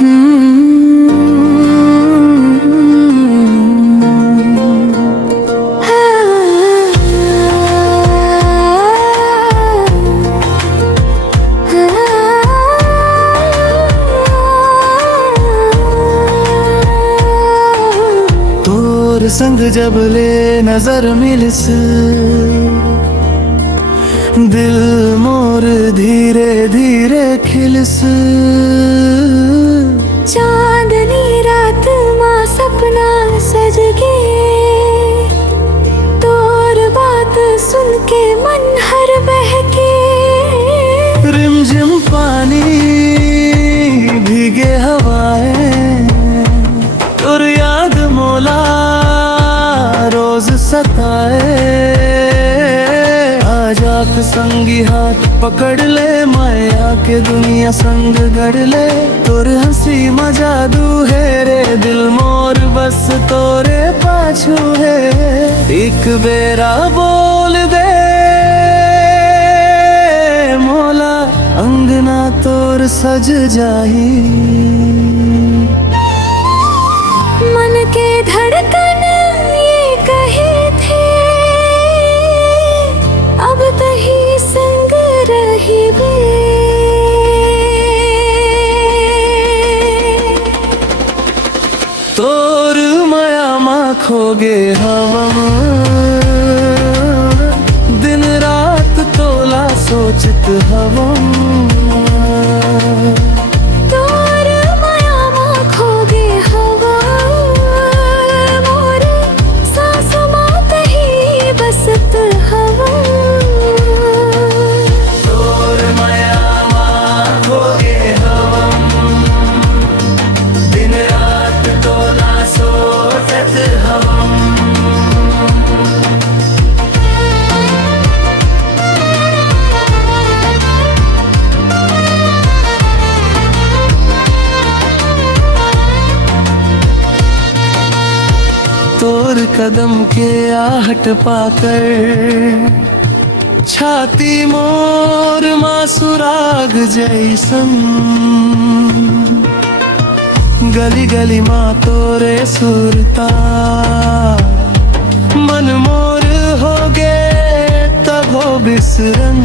तोर संग जब ले नजर मिलस दिल मोर धीरे धीरे खिलस। चांदनी रात मां सपना सज गे, तोर बात सुन के मन हर बहके। रिमझिम पानी भीगे हवाएं, तोर याद मोला रोज सताए। आजाक संगी हाथ पकड़ ले, माया के दुनिया संग गढ़ ले। तोर हंसी में जादू है रे, दिल मोर बस तोरे पाछू है। एक बेरा बोल दे मोला, अंगना तोर सज जाही। मन के धड़कन ये कहे थे, अब तही संग रही बे। तोर माया माँ खोगे हवा, दिन रात तोला सोचत हवा। तोर माया मां खोगे हवा, मोर सांस मात ही बसत हवा। तोर माया माँ खोगे हवा, दिन रात तोला सोचत हवा। तोर कदम के आहट पाकर छाती मोर मासुराग जैसन। गली गली माँ तोरे सुरता, मन मोर हो गे तब हो बिसरन।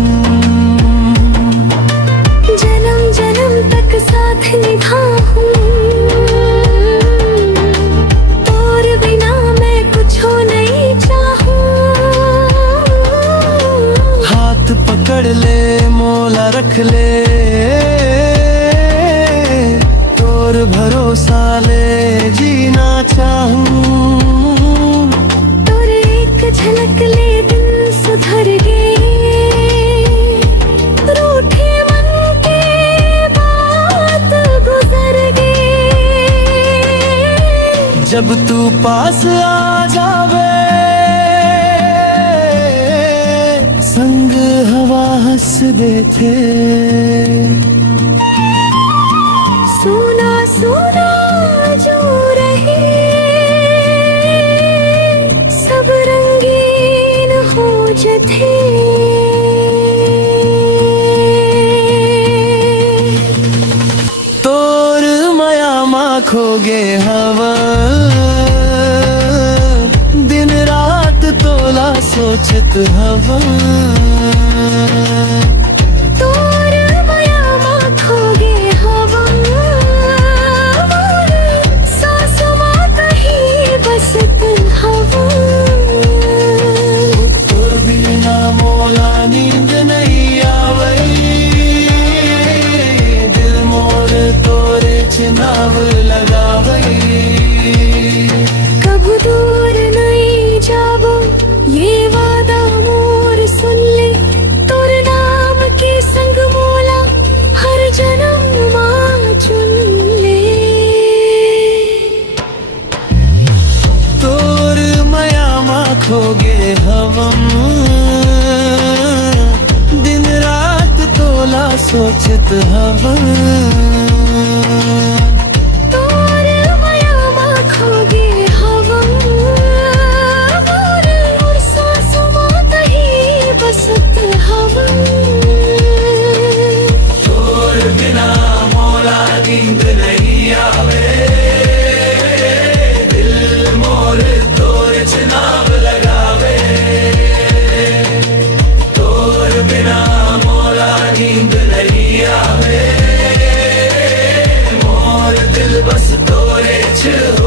जन्म जन्म तक साथ निभाऊं, तोर बिना मैं कुछ हो नहीं चाहूं। हाथ पकड़ ले मोला रख ले, तोर भरोसा ले जीना चाहूं। तोर एक झलक ले दिल सुधर गे, रूठे मन के बात गुजर गे। जब तू पास आ जावे, संग हवा हंस देते। सुना सुना जो रहे, सब रंगीन हो जथे। तोर माया माँ खोगे हवा, दिन रात तोला सोचत हवा। तोर माया मां खोगे हवा, मोर सांस मात ही बसत हवा। तोर बिना मोला नींद नहीं आवई, दिल मोर तोरे चिनाव लगावई। कब दूर नहीं जाबो ये वादा मोर सुन ले, तोर नाम के संग मोला हर जन्म मां चुन ले। तोर माया माँ खोगे हवा, दिन रात तोला सोचत हवा। तोर माया मां खोगे हवा, मोर सांस मात ही बसत हवा। तोर बिना मोला नींद नहीं नहीं आवे दिल मोर तोरे च नाम लगावे तोर बिना मोला नींद नहीं आवे मोर दिल बस तोरे च